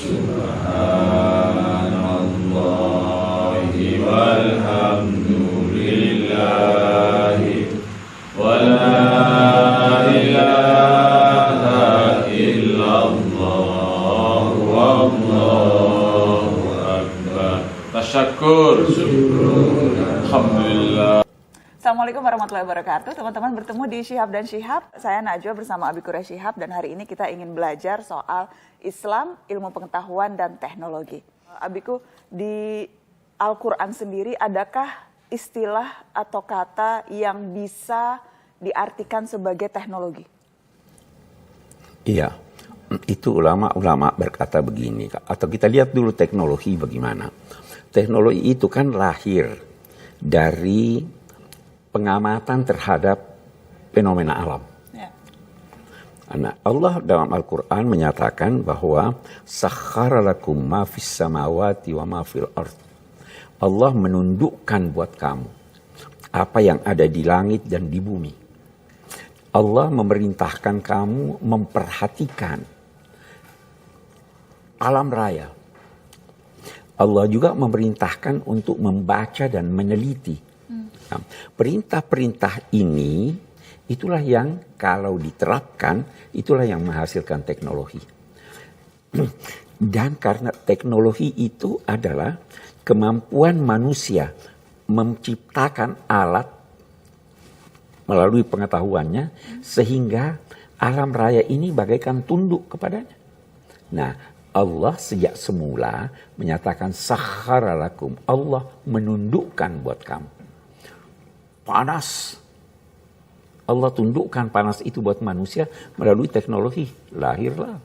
Subhanallahi walhamdulillahi wa la ilaha illallah wallahu akbar. Tasyakur. Alhamdulillah. Assalamualaikum warahmatullahi wabarakatuh. Teman-teman, bertemu di Syihab dan Syihab. Saya Najwa bersama Abi Quraish Syihab dan hari ini kita ingin belajar soal Islam, ilmu pengetahuan dan teknologi. Abiku, di Al-Quran sendiri adakah istilah atau kata yang bisa diartikan sebagai teknologi? Iya, itu ulama-ulama berkata begini, atau kita lihat dulu teknologi bagaimana. Teknologi itu kan lahir dari pengamatan terhadap fenomena alam. Ya. Nah, Allah dalam Al-Quran menyatakan bahwa sakhara lakum ma fis samawati wa ma fil ard. Allah menundukkan buat kamu apa yang ada di langit dan di bumi. Allah memerintahkan kamu memperhatikan alam raya. Allah juga memerintahkan untuk membaca dan meneliti. Nah, perintah-perintah ini itulah yang kalau diterapkan itulah yang menghasilkan teknologi. Dan karena teknologi itu adalah kemampuan manusia menciptakan alat melalui pengetahuannya sehingga alam raya ini bagaikan tunduk kepadanya. Nah, Allah sejak semula menyatakan sakhara lakum, Allah menundukkan buat kamu. Panas. Allah tundukkan panas itu buat manusia melalui teknologi. Lahirlah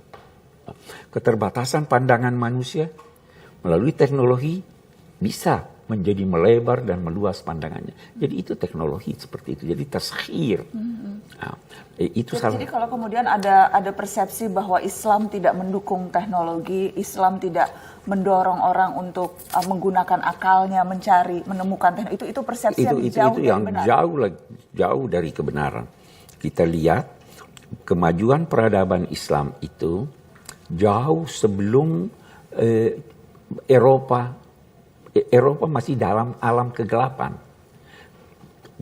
keterbatasan pandangan manusia melalui teknologi bisa menjadi melebar dan meluas pandangannya. Jadi itu teknologi seperti itu. Jadi taskhir. Nah, itu jadi kalau kemudian ada persepsi bahwa Islam tidak mendukung teknologi, Islam tidak mendorong orang untuk menggunakan akalnya, menemukan teknologi, itu persepsi yang jauh dari kebenaran. Kita lihat kemajuan peradaban Islam itu jauh sebelum Eropa masih dalam alam kegelapan.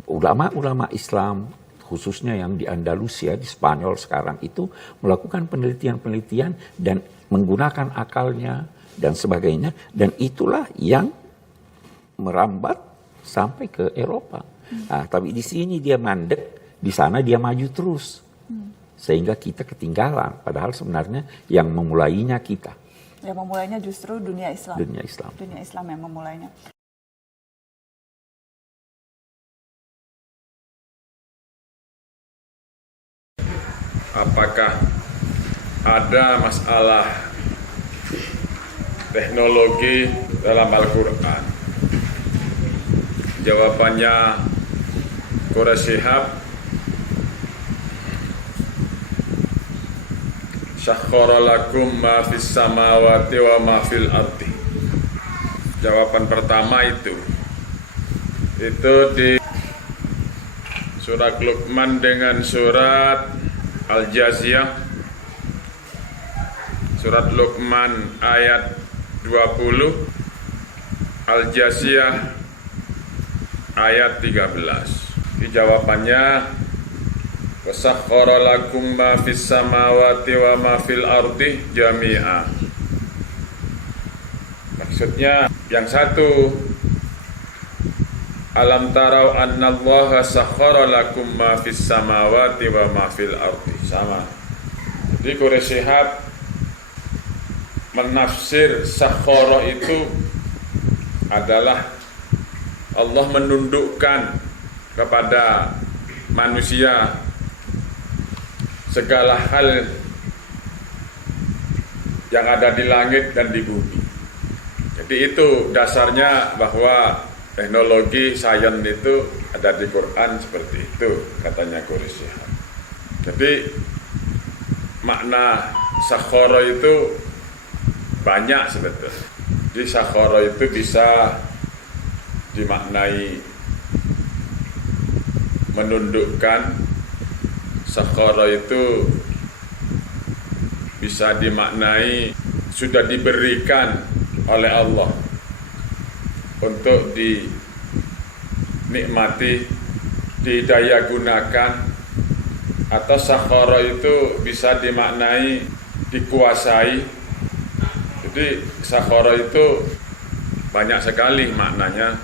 Ulama-ulama Islam, khususnya yang di Andalusia, di Spanyol sekarang itu, melakukan penelitian-penelitian dan menggunakan akalnya dan sebagainya. Dan itulah yang merambat sampai ke Eropa. Nah, tapi di sini dia mandek, di sana dia maju terus. Sehingga kita ketinggalan, padahal sebenarnya yang memulainya kita. Yang memulainya justru dunia Islam. Dunia Islam. Dunia Islam yang memulainya. Apakah ada masalah teknologi dalam Al-Quran? Jawabannya Quraish Syihab, sakhkhara lakum ma fis samawati wa ma fil ardi. Jawaban pertama itu di surat Luqman dengan surat Al-Jaziyah. Surat Luqman ayat 20, Al-Jaziyah ayat 13. Di jawabannya wasakhkhara lakum ma fis samawati wa ma fil ardi jami'a. Maksudnya yang satu, alam tarau annallaha sakhkhara lakum ma fis samawati wa ma fil ardi. Sama. Jadi Quraish Syihab menafsir sakhkhara itu adalah Allah menundukkan kepada manusia segala hal yang ada di langit dan di bumi. Jadi itu dasarnya bahwa teknologi sains itu ada di Quran seperti itu, katanya Quraish Syihab. Jadi makna sakhara itu banyak sebetulnya. Jadi sakhara itu bisa dimaknai menundukkan. Sakhara itu bisa dimaknai sudah diberikan oleh Allah untuk dinikmati, didaya gunakan, atau sakhara itu bisa dimaknai dikuasai. Jadi sakhara itu banyak sekali maknanya.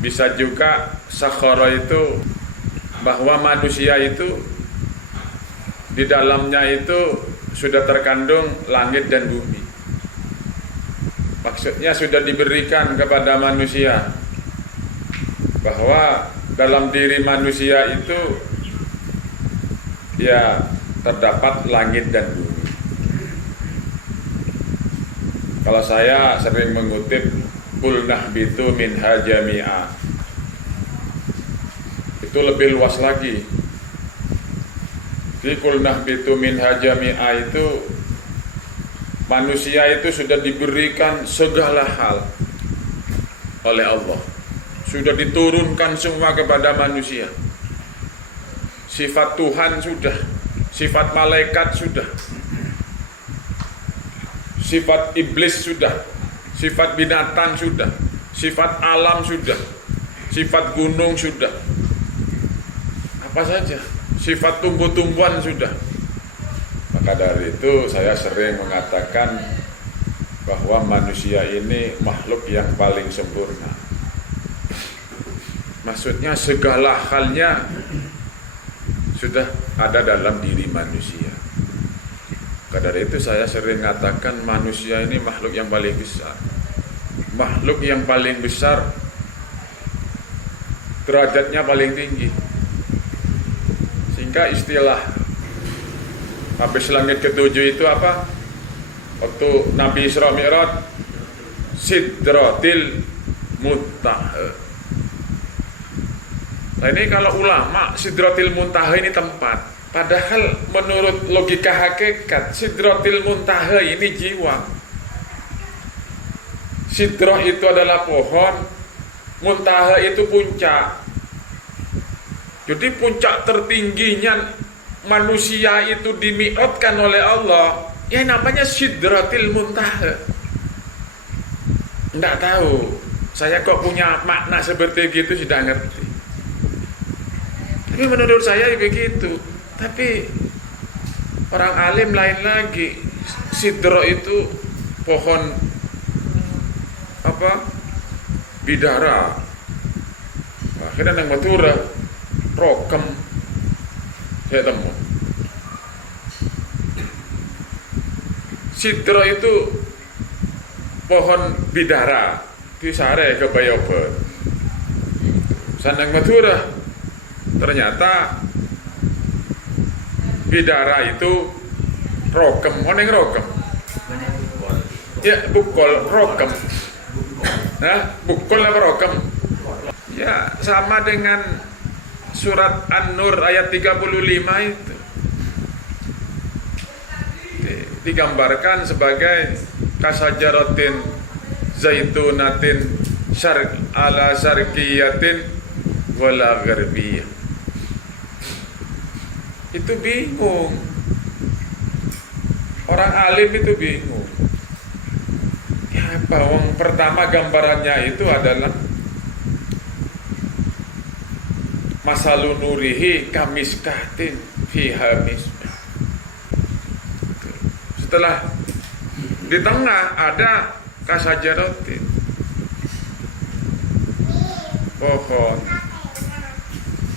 Bisa juga sakhara itu bahwa manusia itu di dalamnya itu sudah terkandung langit dan bumi. Maksudnya sudah diberikan kepada manusia bahwa dalam diri manusia itu ya terdapat langit dan bumi. Kalau saya sering mengutip qul nahbitu minha jami'a, itu lebih luas lagi. Di qul nahbitu minha jami'a itu manusia itu sudah diberikan segala hal oleh Allah, sudah diturunkan semua kepada manusia. Sifat Tuhan sudah, sifat malaikat sudah, sifat iblis sudah, sifat binatang sudah, sifat alam sudah, sifat gunung sudah, apa saja, sifat tumbuh-tumbuhan sudah. Maka dari itu saya sering mengatakan bahwa manusia ini makhluk yang paling sempurna. Maksudnya segala halnya sudah ada dalam diri manusia. Maka dari itu saya sering mengatakan manusia ini makhluk yang paling besar. Makhluk yang paling besar, derajatnya paling tinggi. Sehingga istilah habis langit ketujuh itu apa? Waktu Nabi Isra Mi'raj, Sidratil Muntaha. Nah ini kalau ulama, Sidratil Muntaha ini tempat. Padahal menurut logika hakikat, Sidratil Muntaha ini jiwa. Sidrah itu adalah pohon, Muntaha itu puncak. Jadi puncak tertingginya manusia itu dimi'atkan oleh Allah, ya namanya Sidratil Muntaha. Enggak tahu, saya kok punya makna seperti gitu sudah ngerti. Tapi menurut saya begitu. Tapi orang alim lain lagi. Sidrah itu pohon apa? Bidara. Akhirnya nang Madura rokem saya temu. Sidrah itu pohon bidara di Sare ke Bayoba. Sanang Madura ternyata bidara itu rokem, oneng rokem. Ya bukol rokem. Nah, bukol apa rokem? Ya sama dengan surat An-Nur ayat 35 itu digambarkan sebagai kasajaratin zaitunatin ala syarqiyatin wala gharbiyah. Itu bingung, orang alim itu bingung. Ya bawang pertama gambarannya itu adalah masalun nurihi kamiskatin fiha misbah. Setelah di tengah ada kasajaratin, pohon.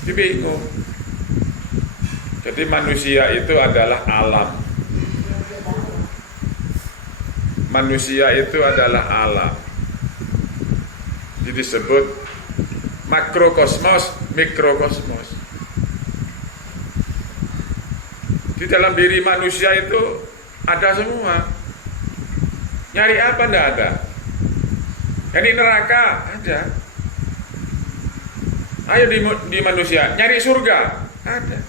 Bingung. Jadi manusia itu adalah alam. Manusia itu adalah alam. Jadi disebut makrokosmos, mikrokosmos. Di dalam diri manusia itu ada semua. Nyari apa enggak ada? Ini neraka ada. Ayo di manusia nyari surga ada.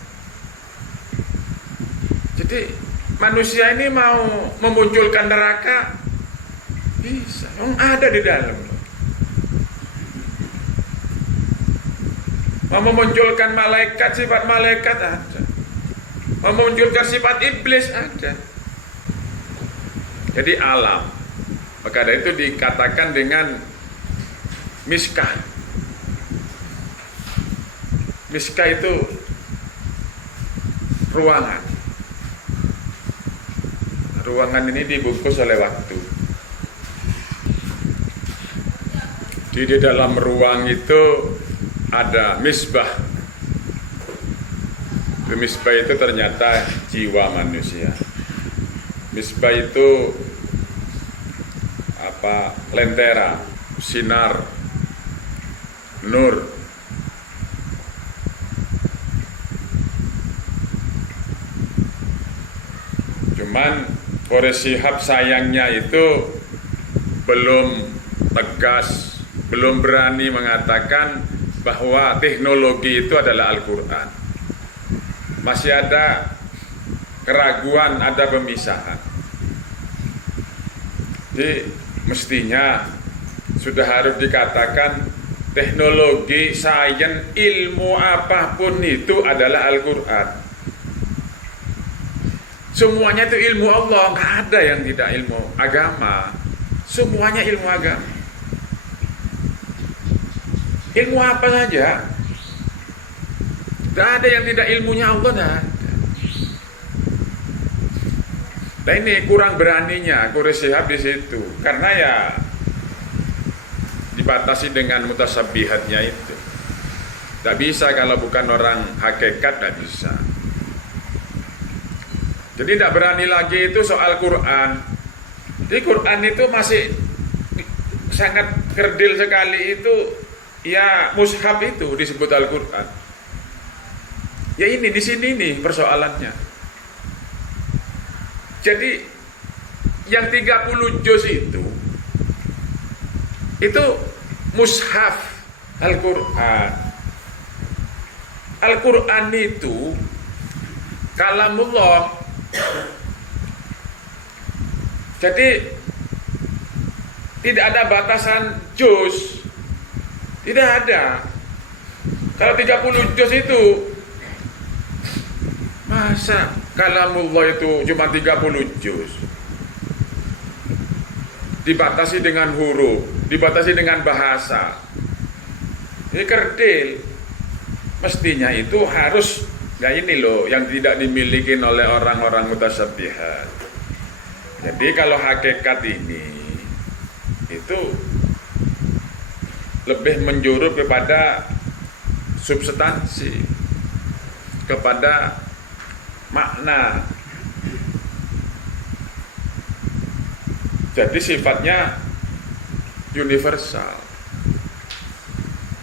Jadi manusia ini mau memunculkan neraka bisa, ada di dalam. Mau memunculkan malaikat, sifat malaikat ada. Mau memunculkan sifat iblis ada. Jadi alam. Maka dari itu dikatakan dengan miskah. Miskah itu ruangan. Ruangan ini dibungkus oleh waktu. Di dalam ruang itu ada misbah. Misbah itu ternyata jiwa manusia. Misbah itu lentera, sinar, nur. Cuman Quraisy Shihab sayangnya itu belum tegas, belum berani mengatakan bahwa teknologi itu adalah Al-Quran. Masih ada keraguan, ada pemisahan. Jadi mestinya sudah harus dikatakan teknologi, sains, ilmu apapun itu adalah Al-Quran. Semuanya itu ilmu Allah, nggak ada yang tidak ilmu agama. Semuanya ilmu agama. Ilmu apa saja. Tidak ada yang tidak ilmunya Allah, tidak ada. Nah ini kurang beraninya Quraisy Shihab di situ, karena ya dibatasi dengan mutasabbihatnya itu. Tidak bisa kalau bukan orang hakikat, tidak bisa. Jadi tidak berani lagi itu soal Quran. Di Quran itu masih sangat kerdil sekali itu, ya mushaf itu disebut Al-Quran. Ya ini di sini nih persoalannya. Jadi yang 30 juz itu mushaf Al-Quran. Al-Quran itu kalamullah. Jadi tidak ada batasan juz. Tidak ada. Kalau 30 juz itu, masa kalamullah itu cuma 30 juz? Dibatasi dengan huruf, dibatasi dengan bahasa. Ini kerdil. Mestinya itu harus, ya ini loh yang tidak dimiliki oleh orang-orang mutasabbihat. Jadi kalau hakikat ini itu lebih menjurus kepada substansi, kepada makna. Jadi sifatnya universal.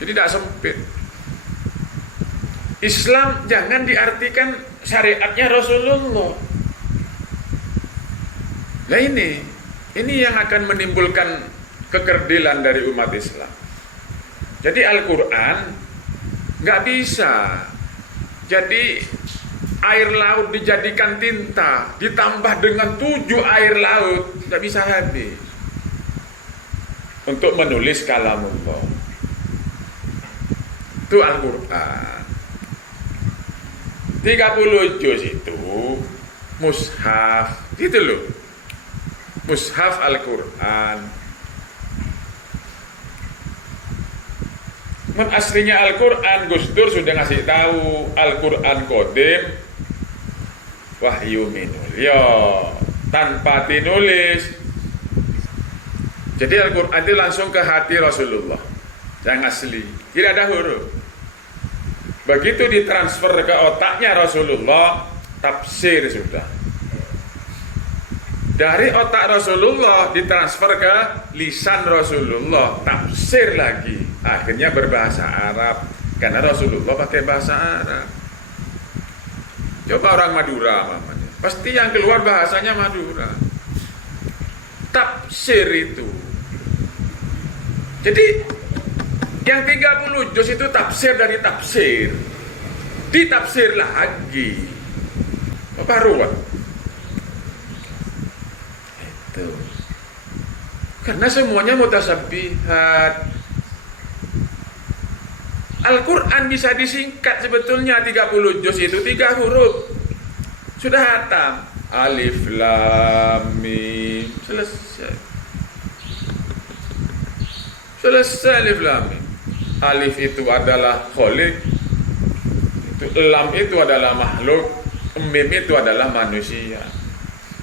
Jadi tidak sempit. Islam jangan diartikan syariatnya Rasulullah. Nah ini yang akan menimbulkan kekerdilan dari umat Islam. Jadi Al-Quran nggak bisa. Jadi air laut dijadikan tinta, ditambah dengan 7 air laut, nggak bisa habis untuk menulis kalamullah. Itu Al-Quran. 30 juz itu mushaf, gitu loh. Mushaf Al-Quran. Aslinya Al-Quran, Gus Dur sudah ngasih tahu, Al-Quran Qadim wahyu minul, ya tanpa dinulis. Jadi Al-Quran itu langsung ke hati Rasulullah yang asli, tidak ada huruf. Begitu ditransfer ke otaknya Rasulullah, tafsir sudah. Dari otak Rasulullah ditransfer ke lisan Rasulullah, tafsir lagi. Akhirnya berbahasa Arab, karena Rasulullah pakai bahasa Arab. Coba orang Madura namanya, pasti yang keluar bahasanya Madura. Tafsir itu. Jadi yang 30 juz itu tafsir dari tafsir. Ditafsir lagi. Apa ruwet? Itu. Karena semuanya mutasabbihat. Al-Quran bisa disingkat sebetulnya 30 juz itu 3 huruf. Sudah hatam. Alif Lam Mim. Selesai Alif Lam Mim. Alif itu adalah Khaliq, Lam itu adalah makhluk, Mim itu adalah manusia.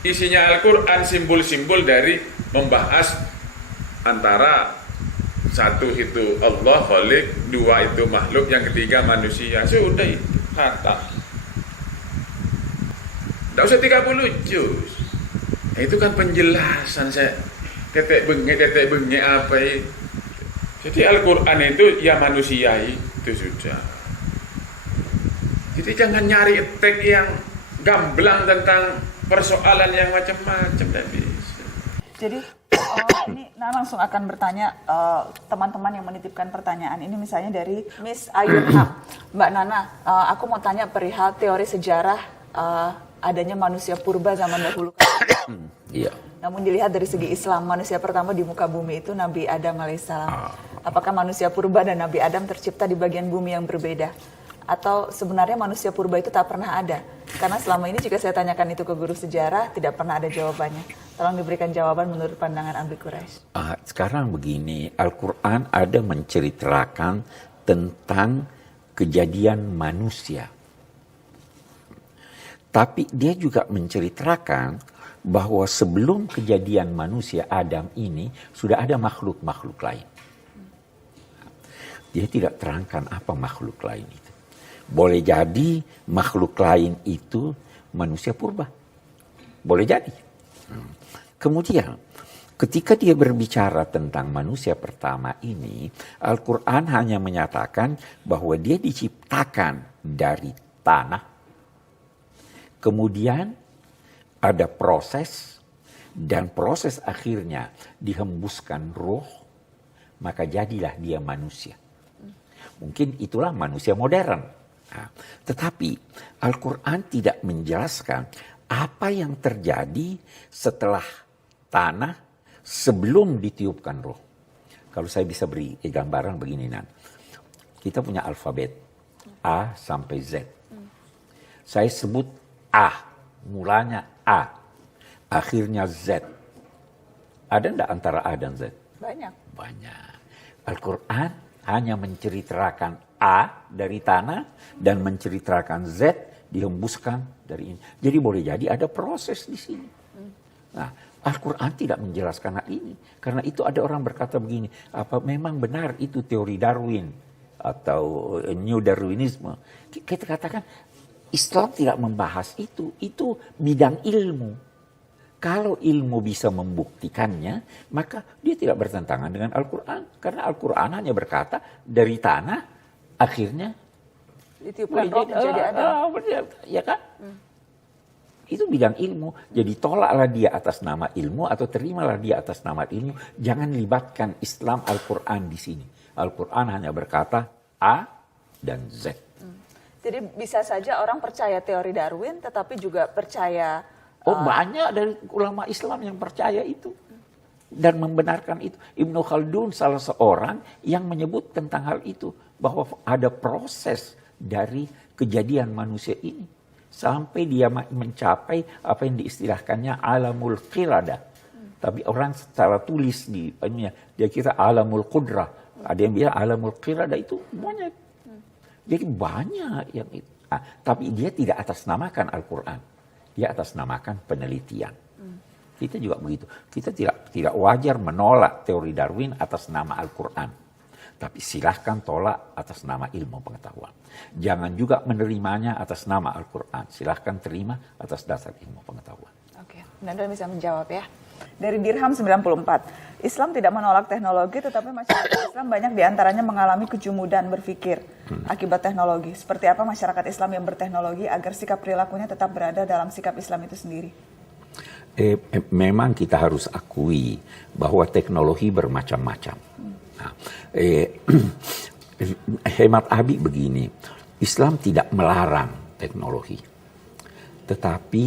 Isinya Al-Quran simbol-simbol dari membahas antara satu itu Allah Khaliq, dua itu makhluk, yang ketiga manusia. Sudah itu kata. Tidak usah 30 juz. Nah, itu kan penjelasan saya. Tetek bengek apa itu. Jadi Al-Quran itu ya manusia itu sudah. Jadi jangan nyari teks yang gamblang tentang persoalan yang macam-macam, tidak bisa. Jadi ini Nana langsung akan bertanya teman-teman yang menitipkan pertanyaan ini, misalnya dari Miss Ayunha. Mbak Nana, aku mau tanya perihal teori sejarah adanya manusia purba zaman dahulu. Iya. Namun dilihat dari segi Islam, manusia pertama di muka bumi itu Nabi Adam alaihissalam. Apakah manusia purba dan Nabi Adam tercipta di bagian bumi yang berbeda? Atau sebenarnya manusia purba itu tak pernah ada? Karena selama ini jika saya tanyakan itu ke guru sejarah, tidak pernah ada jawabannya. Tolong diberikan jawaban menurut pandangan Abi Quraisy. Sekarang begini, Al-Quran ada menceritakan tentang kejadian manusia. Tapi dia juga menceritakan bahwa sebelum kejadian manusia Adam ini, sudah ada makhluk-makhluk lain. Dia tidak terangkan apa makhluk lain itu. Boleh jadi makhluk lain itu manusia purba. Boleh jadi. Kemudian ketika dia berbicara tentang manusia pertama ini, Al-Quran hanya menyatakan bahwa dia diciptakan dari tanah. Kemudian ada proses, dan proses akhirnya dihembuskan roh, maka jadilah dia manusia. Mungkin itulah manusia modern. Nah, tetapi Al-Quran tidak menjelaskan apa yang terjadi setelah tanah sebelum ditiupkan roh. Kalau saya bisa beri gambaran begini, Nan. Kita punya alfabet A sampai Z. Saya sebut A, mulanya A, akhirnya Z. Ada enggak antara A dan Z? Banyak. Banyak. Al-Quran hanya menceritakan A dari tanah dan menceritakan Z dihembuskan dari ini. Jadi boleh jadi ada proses di sini. Nah, Al-Quran tidak menjelaskan hal ini. Karena itu ada orang berkata begini, apa memang benar itu teori Darwin atau New Darwinisme? Kita katakan Islam tidak membahas itu bidang ilmu. Kalau ilmu bisa membuktikannya, maka dia tidak bertentangan dengan Al-Quran. Karena Al-Quran hanya berkata dari tanah, akhirnya ditiupkan roh menjadi Adam. Ya kan? Itu bidang ilmu. Jadi tolaklah dia atas nama ilmu atau terimalah dia atas nama ilmu. Jangan libatkan Islam Al-Quran di sini. Al-Quran hanya berkata A dan Z. Jadi bisa saja orang percaya teori Darwin, tetapi juga percaya... banyak dari ulama Islam yang percaya itu. Dan membenarkan itu. Ibnu Khaldun salah seorang yang menyebut tentang hal itu. Bahwa ada proses dari kejadian manusia ini. Sampai dia mencapai apa yang diistilahkannya alamul qirada. Tapi orang secara tulis dia kira alamul qudrah. Ada yang bilang alamul qirada itu banyak. Jadi banyak yang itu. Tapi dia tidak atasnamakan Al-Quran. Dia atasnamakan penelitian. Kita juga begitu. Kita tidak wajar menolak teori Darwin atas nama Al-Quran. Tapi silahkan tolak atas nama ilmu pengetahuan. Jangan juga menerimanya atas nama Al-Quran. Silahkan terima atas dasar ilmu pengetahuan. Oke, Nanda bisa menjawab ya. Dari Dirham 94, Islam tidak menolak teknologi, tetapi masyarakat Islam banyak diantaranya mengalami kejumudan berpikir akibat teknologi. Seperti apa masyarakat Islam yang berteknologi agar sikap perilakunya tetap berada dalam sikap Islam itu sendiri? Memang kita harus akui bahwa teknologi bermacam-macam. Hemat Abi begini, Islam tidak melarang teknologi, tetapi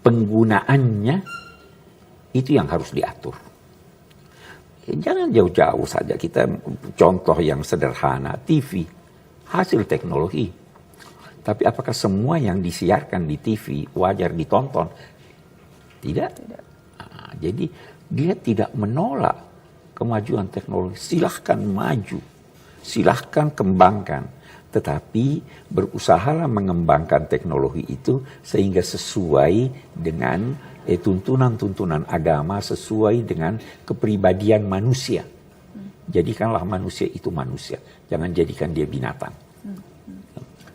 penggunaannya itu yang harus diatur. Jangan jauh-jauh saja, kita contoh yang sederhana, TV, hasil teknologi. Tapi apakah semua yang disiarkan di TV wajar ditonton? Tidak. Nah, jadi dia tidak menolak kemajuan teknologi. Silahkan maju, silahkan kembangkan. Tetapi berusahalah mengembangkan teknologi itu sehingga sesuai dengan tuntunan-tuntunan agama, sesuai dengan kepribadian manusia. Jadikanlah manusia itu manusia, jangan jadikan dia binatang.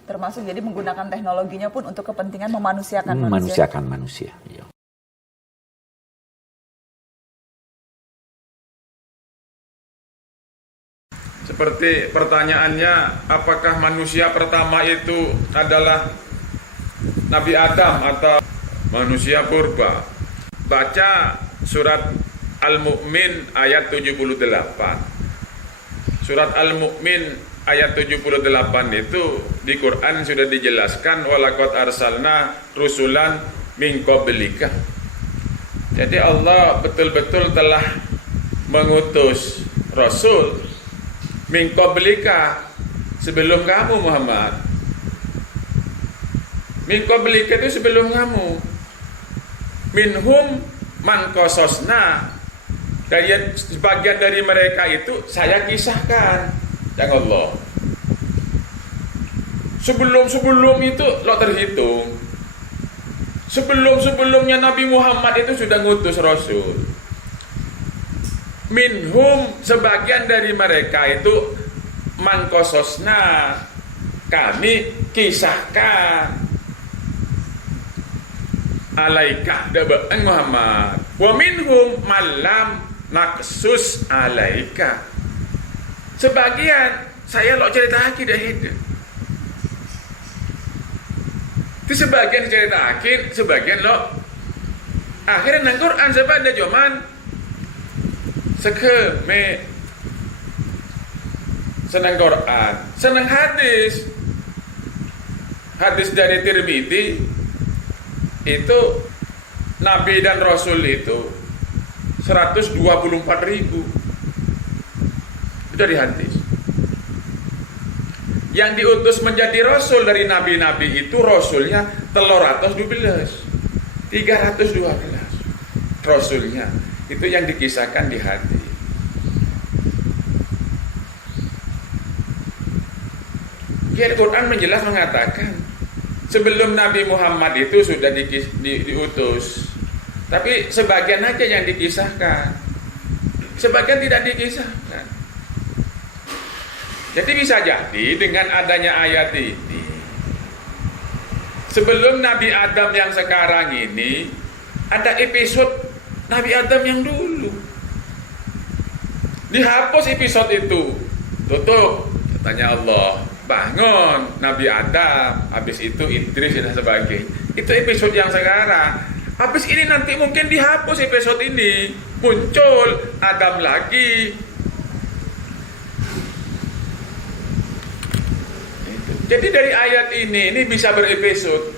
Termasuk jadi menggunakan teknologinya pun untuk kepentingan memanusiakan manusia. Memanusiakan manusia. Ya. Seperti pertanyaannya, apakah manusia pertama itu adalah Nabi Adam atau manusia purba? Baca surat Al-Mu'min ayat 78. Surat Al-Mu'min ayat 78 itu di Quran sudah dijelaskan, walaqad arsalna rusulan min qablika. Jadi Allah betul-betul telah mengutus rasul min qablika, sebelum kamu Muhammad. Min qablika itu sebelum kamu. Minhum man qasasna, sebagian dari mereka itu saya kisahkan, ya Allah. Sebelum itu lo terhitung. Sebelumnya Nabi Muhammad itu sudah ngutus Rasul. Minhum, sebagian dari mereka itu mangkososna, kami kisahkan alaika daba'an Muhammad. Wa minhum malam naksus alaika. Sebagian saya lo cerita lagi dah hidup. Itu sebagian cerita akhir, sebagian lo akhirnya nang Quran sebab ada zaman seke me senang Quran, senang hadis. Hadis dari Tirmidzi itu Nabi dan Rasul itu 124.000 itu dari hadis. Yang diutus menjadi Rasul dari Nabi-Nabi itu Rasulnya 312 Rasulnya. Itu yang dikisahkan di hadis. Jadi Quran menjelas mengatakan sebelum Nabi Muhammad itu sudah diutus. Tapi sebagian aja yang dikisahkan. Sebagian tidak dikisahkan. Jadi bisa jadi dengan adanya ayat ini, sebelum Nabi Adam yang sekarang ini ada episode Nabi Adam yang dulu. Dihapus episode itu. Tutup, katanya Allah. Bangun Nabi Adam, habis itu Idris dan sebagainya. Itu episode yang sekarang. Habis ini nanti mungkin dihapus episode ini, muncul Adam lagi. Jadi dari ayat ini bisa berepisode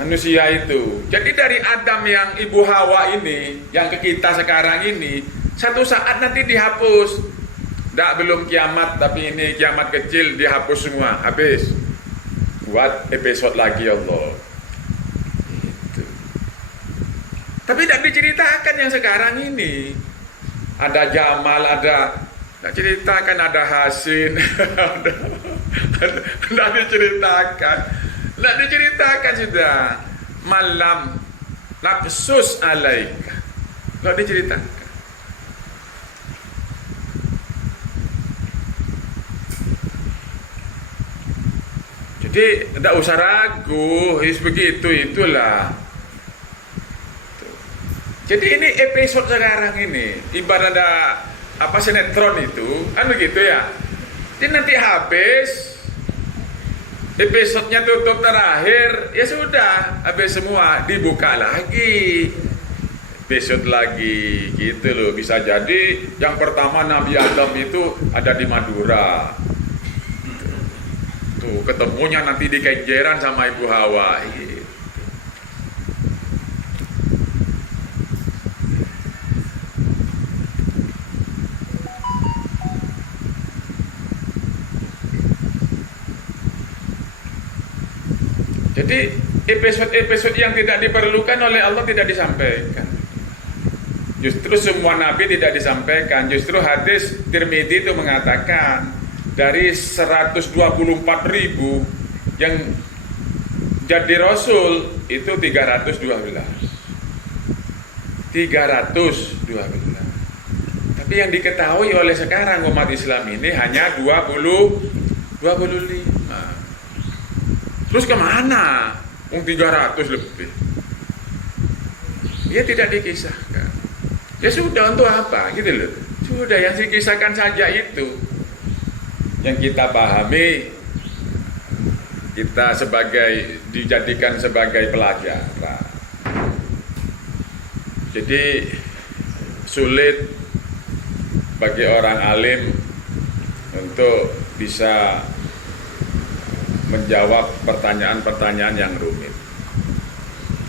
manusia itu. Jadi dari Adam yang ibu Hawa ini, yang ke kita sekarang ini, satu saat nanti dihapus. Belum kiamat, tapi ini kiamat kecil, dihapus semua, habis. Buat episode lagi Allah. Gitu. Tapi tidak diceritakan yang sekarang ini. Ada Jamal, ada, tidak ceritakan, ada Hasin, tidak diceritakan. Tidak diceritakan sudah. Malam naksus alaika. Tidak diceritakan. Jadi tidak usah ragu, begitu itulah. Jadi ini episode sekarang ini ibarat ada sinetron itu, kan begitu ya. Jadi nanti habis episodenya tutup terakhir, ya sudah, habis semua dibuka lagi. Episode lagi gitu loh. Bisa jadi yang pertama Nabi Adam itu ada di Madura. Tuh, ketemunya nanti di Kenjeran sama Ibu Hawa. Jadi episode-episode yang tidak diperlukan oleh Allah tidak disampaikan. Justru semua nabi tidak disampaikan. Justru hadis Tirmidzi itu mengatakan dari 124.000 yang jadi rasul itu 312. Tapi yang diketahui oleh sekarang umat Islam ini hanya 25. Terus kemana? 300 lebih. Ya tidak dikisahkan. Ya sudah, untuk apa gitu loh. Sudah, yang dikisahkan saja itu. Yang kita pahami, kita dijadikan sebagai pelajaran. Jadi sulit bagi orang alim untuk bisa menjawab pertanyaan-pertanyaan yang rumit.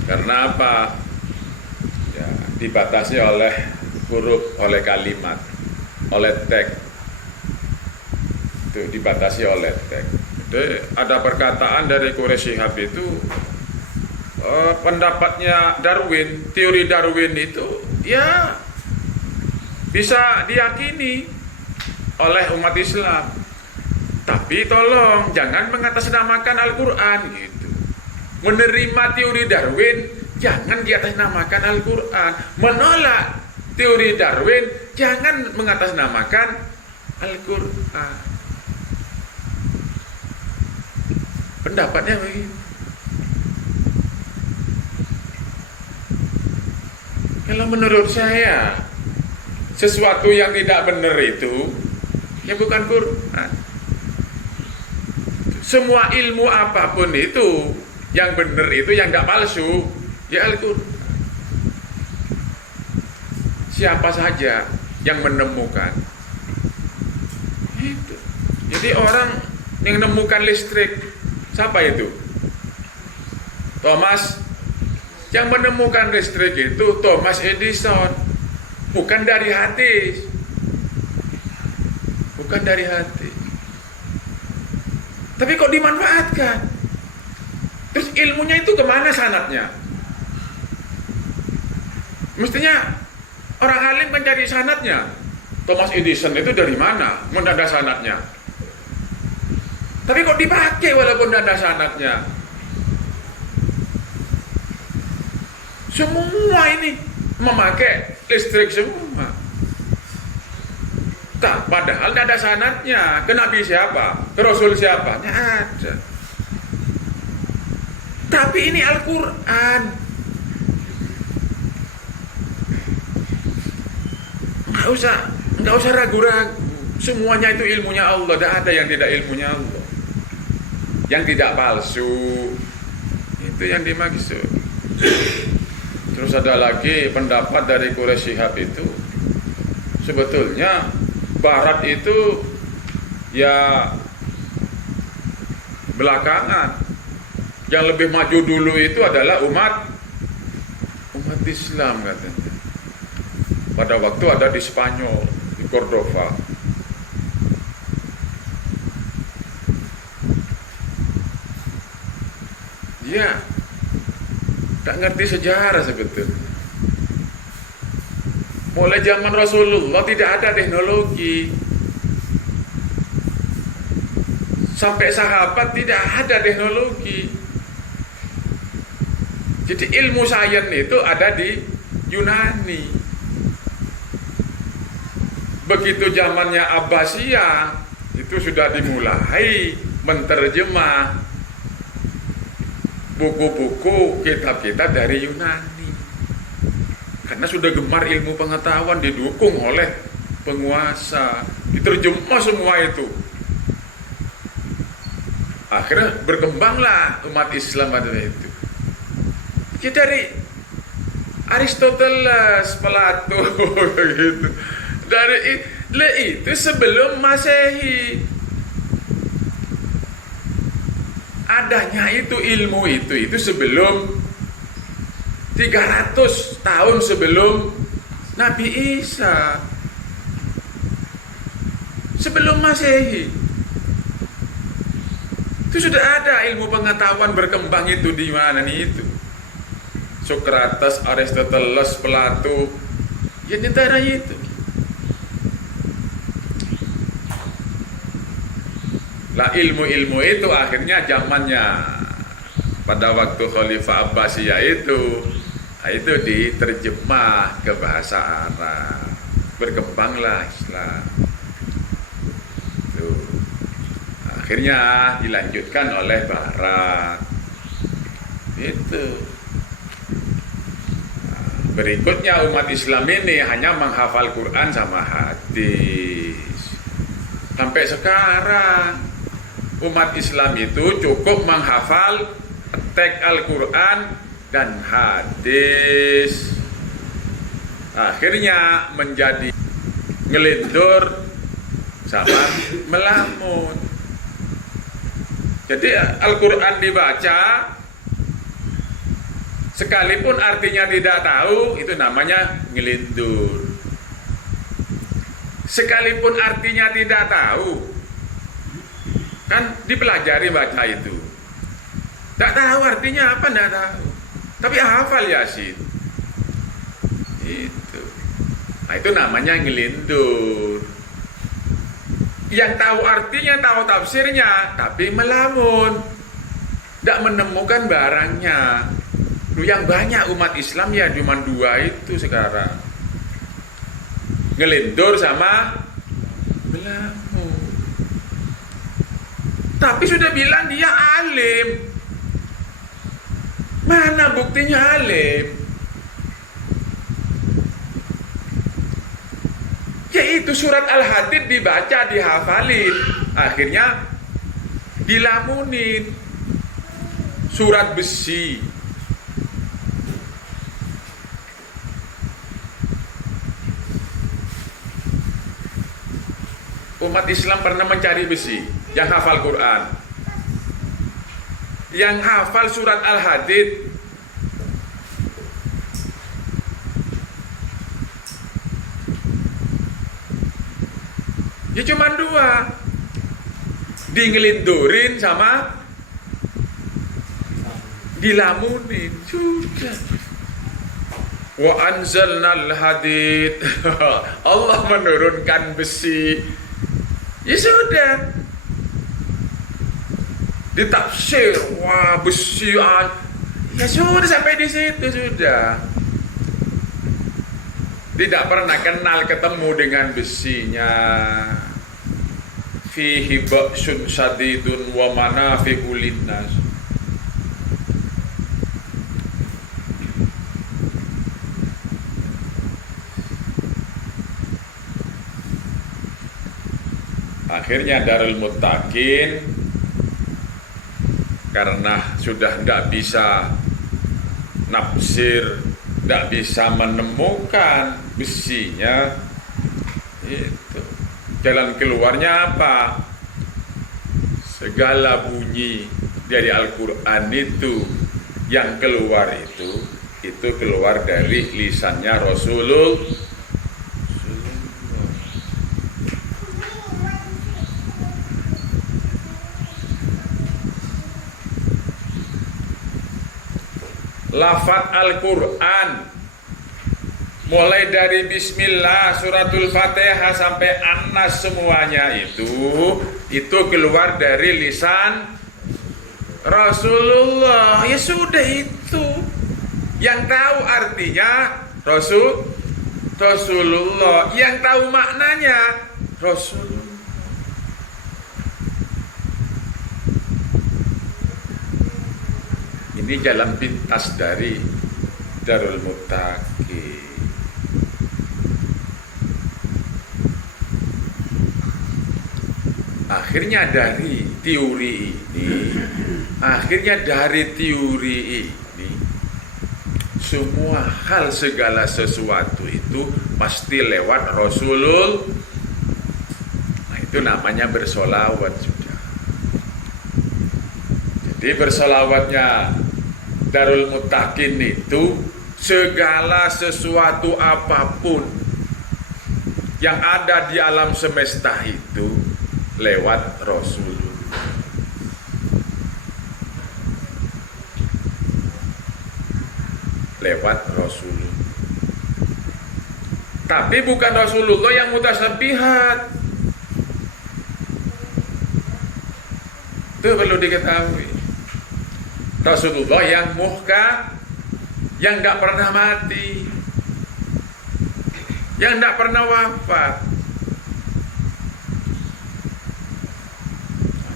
Karena apa? Ya, dibatasi oleh huruf, oleh kalimat, oleh teks. Itu dibatasi oleh teks. Jadi ada perkataan dari Quraisy Shihab itu, pendapatnya Darwin, teori Darwin itu ya bisa diyakini oleh umat Islam. Tapi tolong jangan mengatasnamakan Al-Quran gitu. Menerima teori Darwin, jangan diatasnamakan Al-Quran. Menolak teori Darwin, jangan mengatasnamakan Al-Quran. Pendapatnya begitu. Kalau menurut saya, sesuatu yang tidak benar itu ya bukan Quran. Semua ilmu apapun itu yang benar itu, yang tidak palsu, ya Al-Quran. Siapa saja yang menemukan itu. Jadi orang yang menemukan listrik, siapa itu? Thomas. Yang menemukan listrik itu Thomas Edison. Bukan dari hadis. Bukan dari hadis. Tapi kok dimanfaatkan? Terus ilmunya itu kemana sanadnya? Mestinya orang alim mencari sanadnya. Thomas Edison itu dari mana? Mana ada sanadnya? Tapi kok dipakai walaupun tidak ada sanadnya? Semua ini memakai listrik semua. Tak, padahal tidak ada sanadnya. Ke Nabi siapa? Ke Rasul siapa? Tidak ada. Tapi ini Al-Quran. Nggak usah ragu-ragu. Semuanya itu ilmunya Allah. Tidak ada yang tidak ilmunya Allah. Yang tidak palsu. Itu yang dimaksud. Terus ada lagi pendapat dari Quraisy Shihab itu, sebetulnya Barat itu ya belakangan. Yang lebih maju dulu itu adalah umat Islam katanya. Pada waktu ada di Spanyol, di Cordova. Ya, tak ngerti sejarah sebetulnya. Mulai zaman Rasulullah tidak ada teknologi. Sampai sahabat tidak ada teknologi. Jadi ilmu sains itu ada di Yunani. Begitu zamannya Abbasiyah, itu sudah dimulai menterjemah buku-buku, kitab-kitab dari Yunani. Karena sudah gemar ilmu pengetahuan, didukung oleh penguasa, diterjemah semua itu. Akhirnya berkembanglah umat Islam pada itu. Jadi dari Aristoteles, Plato, gitu. Dari itu sebelum Masehi. Adanya itu ilmu itu sebelum 300 tahun sebelum Nabi Isa, sebelum Masehi. Itu sudah ada ilmu pengetahuan berkembang itu di mana nih itu. Sokrates, Aristoteles, Plato, ya di antara itu. Lah ilmu-ilmu itu akhirnya zamannya pada waktu Khalifah Abbasiyah itu diterjemah ke bahasa Arab, berkembanglah Islam. Tuh. Akhirnya dilanjutkan oleh Barat. Itu. Nah, berikutnya umat Islam ini hanya menghafal Quran sama hadis. Sampai sekarang umat Islam itu cukup menghafal teks Al-Quran dan hadis. Akhirnya menjadi ngelindur sama melamun. Jadi Al-Quran dibaca, sekalipun artinya tidak tahu, itu namanya ngelindur. Sekalipun artinya tidak tahu, kan dipelajari baca itu. Tidak tahu artinya apa, tidak tahu. Tapi hafal Yasin. Itu. Nah itu namanya ngelindur. Yang tahu artinya, tahu tafsirnya, tapi melamun. Tidak menemukan barangnya. Yang banyak umat Islam ya cuma dua itu sekarang. Ngelindur sama melamun. Tapi sudah bilang dia alim. Mana buktinya alim? Yaitu surat Al-Hadid dibaca, dihafalin. Akhirnya dilamunin. Surat besi. Umat Islam pernah mencari besi yang hafal Quran, yang hafal surat Al-Hadid. Ya cuma dua, dingelindurin sama dilamunin. Sudah. Wa anzalnal hadid. Allah menurunkan besi. Ya sudah. Ditafsir, wah besi. Ya sudah sampai di situ sudah. Tidak pernah kenal ketemu dengan besinya. Fihi ba'sun sadidun wa manafi'u linnas. Akhirnya Darul Muttaqin karena sudah tidak bisa nafsir, tidak bisa menemukan besinya, itu jalan keluarnya apa? Segala bunyi dari Al-Quran itu yang keluar itu keluar dari lisannya Rasulullah. Lafaz Al-Quran mulai dari Bismillah, Suratul Fatihah sampai An-Nas semuanya itu keluar dari lisan Rasulullah. Ya sudah itu. Yang tahu artinya Rasulullah, yang tahu maknanya Rasulullah. Ini jalan pintas dari Darul Muttaqin. Akhirnya dari teori ini, semua hal segala sesuatu itu pasti lewat Rasulullah. Nah itu namanya bersolawat sudah. Jadi bersolawatnya Darul Muttaqin itu segala sesuatu apapun yang ada di alam semesta itu lewat Rasulullah. lewat Rasulullah. Tapi bukan Rasulullah yang mutasyabihat. Itu perlu diketahui. Rasulullah yang muhkam, yang tidak pernah mati, yang tidak pernah wafat.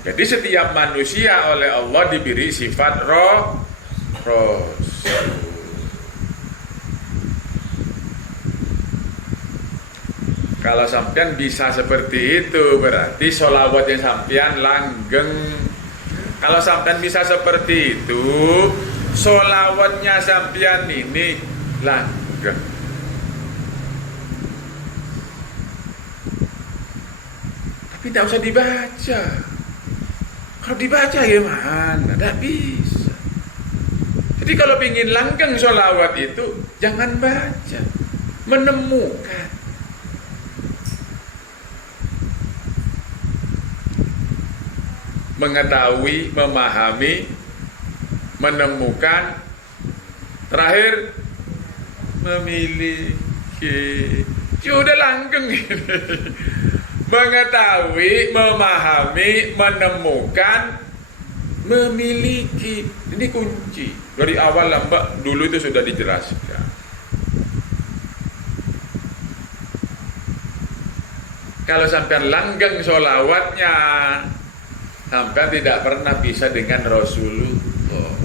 Jadi setiap manusia oleh Allah diberi sifat Rasul. Kalau sampean bisa seperti itu, berarti sholawat yang sampean langgeng. Kalau sampean bisa seperti itu, sholawatnya sampean ini langgeng. Tapi tidak usah dibaca. Kalau dibaca gimana? Tidak bisa. Jadi kalau ingin langgeng sholawat itu, jangan baca, menemukan. Mengetahui, memahami, menemukan, terakhir memiliki. Sudah langgeng ini. Mengetahui, memahami, menemukan, memiliki. Ini kunci. Dari awal Mbak dulu itu sudah dijelaskan. Kalau sampai langgeng sholawatnya, sampai tidak pernah bisa dengan Rasulullah.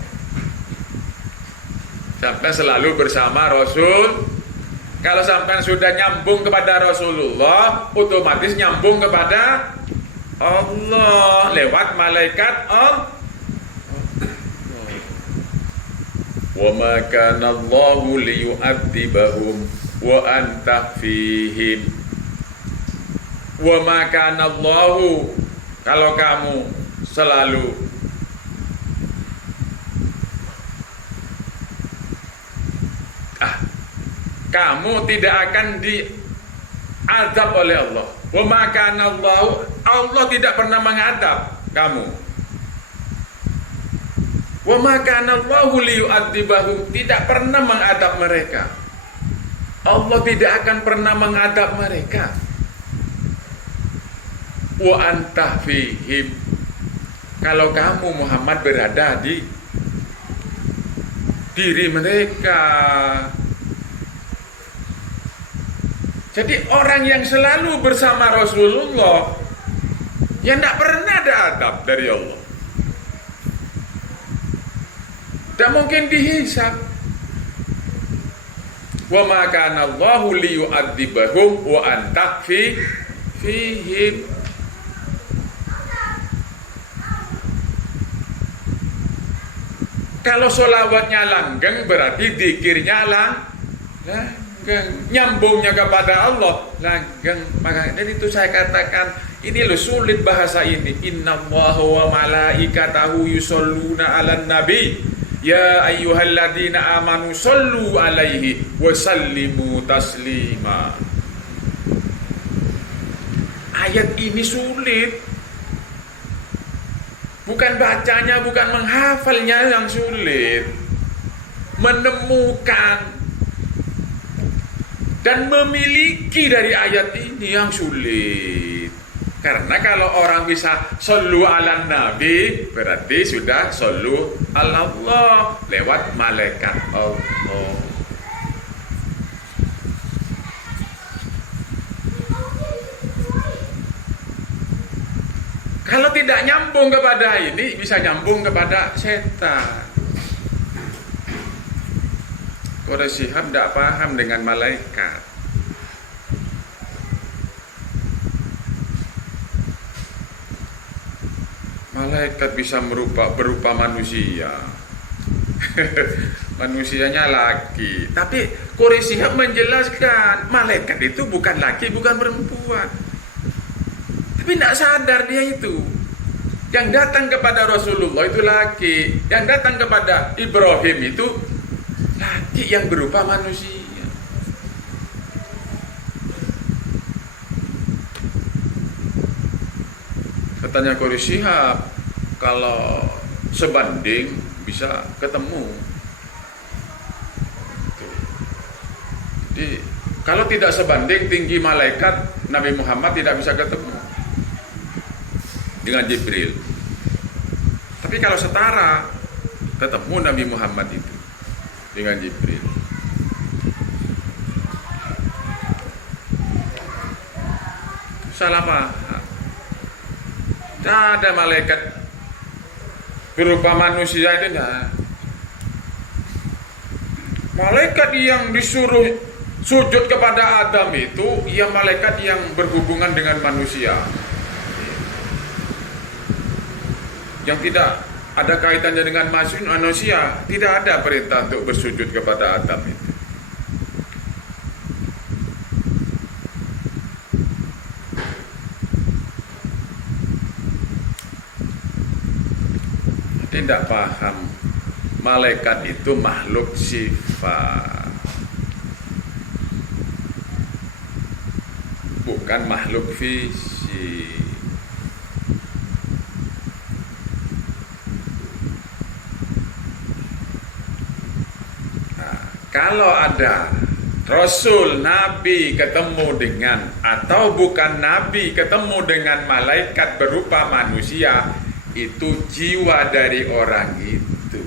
Sampai selalu bersama Rasul. Kalau sampai sudah nyambung kepada Rasulullah, otomatis nyambung kepada Allah lewat malaikat Allah. Wa ma kana Allahu liyu'adzibahum wa anta fihim. Wa ma kana Allahu, kalau kamu selalu kamu tidak akan diazab oleh Allah. Wa ma kana Allah, Allah tidak pernah mengadab kamu. Wa ma kana Allahu liyu'adzibahum, tidak pernah mengadab mereka. Allah tidak akan pernah mengadab mereka. Wa anta fihim, kalau kamu Muhammad berada di diri mereka. Jadi orang yang selalu bersama Rasulullah, yang tidak pernah ada adab dari Allah, tidak mungkin dihisab. Wa ma kana Allahu liyu'adzibahum wa anta fihim. Kalau sholawatnya langgeng, berarti dzikirnya langgeng, nyambungnya kepada Allah langgeng. Maka dari itu saya katakan, ini loh sulit bahasa ini. Innallaha wa malaikatahu yusholluna 'alan nabi ya ayyuhalladzina amanu shollu 'alaihi wa sallimu taslima. Ayat ini sulit. Bukan bacanya, bukan menghafalnya yang sulit, menemukan dan memiliki dari ayat ini yang sulit. Karena kalau orang bisa shollu ala nabi, berarti sudah shollu ala Allah lewat malaikat Allah. Kalau tidak nyambung kepada ini, bisa nyambung kepada setan. Quraisy Shihab tidak paham dengan malaikat. Malaikat bisa berupa manusia. Manusianya laki. Tapi Quraisy Shihab menjelaskan, malaikat itu bukan laki, bukan perempuan. Tapi tidak sadar dia itu. Yang datang kepada Rasulullah itu laki, yang datang kepada Ibrahim itu laki yang berupa manusia. Katanya Quraisy Shihab, kalau sebanding bisa ketemu. Jadi kalau tidak sebanding tinggi malaikat, Nabi Muhammad tidak bisa ketemu dengan Jibril. Tapi kalau setara, ketemu Nabi Muhammad itu dengan Jibril. Salah paham. Tidak ada malaikat berupa manusia itu enggak. Malaikat yang disuruh sujud kepada Adam itu, ia malaikat yang berhubungan dengan manusia, yang tidak ada kaitannya dengan manusia. Tidak ada perintah untuk bersujud kepada Adam itu. Tidak paham, malaikat itu makhluk sifat, bukan makhluk fisik. Nah, kalau ada Rasul, Nabi ketemu dengan, atau bukan Nabi ketemu dengan malaikat berupa manusia, itu jiwa dari orang itu.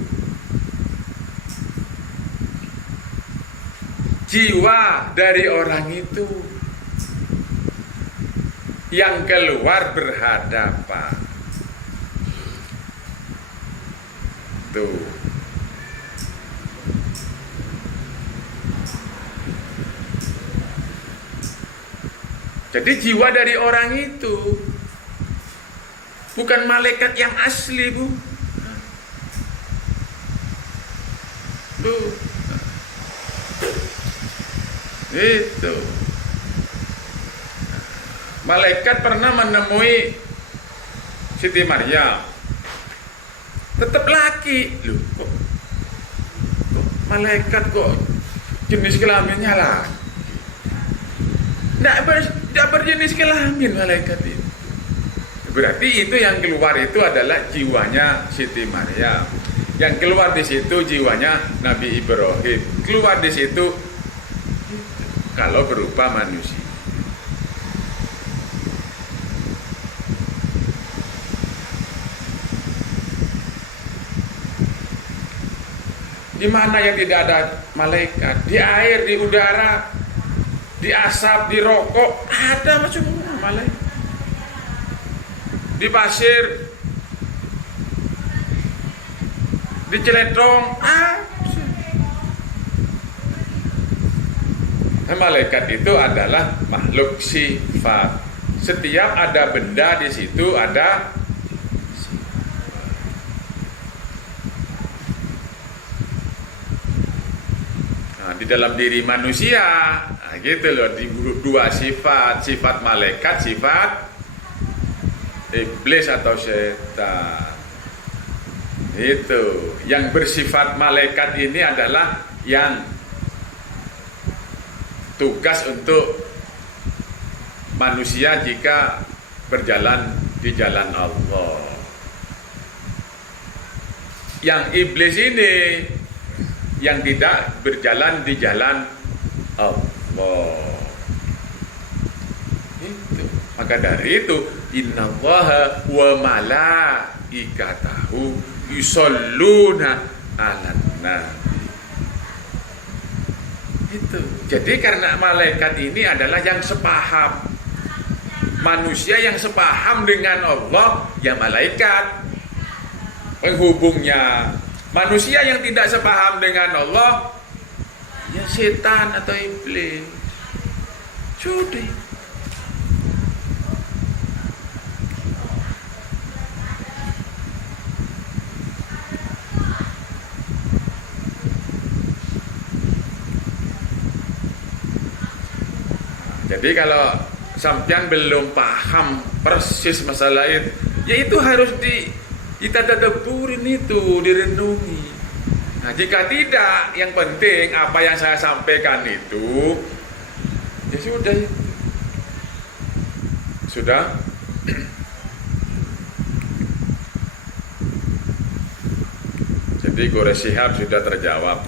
Jiwa dari orang itu yang keluar berhadapan. Tuh. Jadi jiwa dari orang itu bukan malaikat yang asli, Bu. Bu. Itu. Malaikat pernah menemui Siti Maryam. Tetap laki. Loh, kok malaikat kok jenis kelaminnya laki? Tidak berjenis kelamin malaikat itu. Berarti itu yang keluar itu adalah jiwanya Siti Maryam. Yang keluar di situ jiwanya Nabi Ibrahim. Keluar di situ kalau berupa manusia. Di mana yang tidak ada malaikat? Di air, di udara, di asap, di rokok, ada macam malaikat. Di pasir, di celetong, malaikat itu adalah makhluk sifat. Setiap ada benda di situ ada di dalam diri manusia, gitu loh, di dua sifat, sifat malaikat, sifat iblis atau setan. Itu yang bersifat malaikat ini adalah yang tugas untuk manusia jika berjalan di jalan Allah. Yang iblis ini yang tidak berjalan di jalan Allah. Itu. Maka dari itu, innallaha wa malaikatahu yusholluna 'alan nabi. Itu. Jadi karena malaikat ini adalah yang sepaham. Manusia yang sepaham dengan Allah, ya malaikat penghubungnya. Manusia yang tidak sepaham dengan Allah, ya setan atau iblis. Sudah. Jadi kalau sampean belum paham persis masalah itu, ya itu harus kita tadaburin, itu direnungi. Nah, jika tidak, yang penting apa yang saya sampaikan itu, ya sudah. Sudah. Jadi Quraisy Shihab sudah terjawab.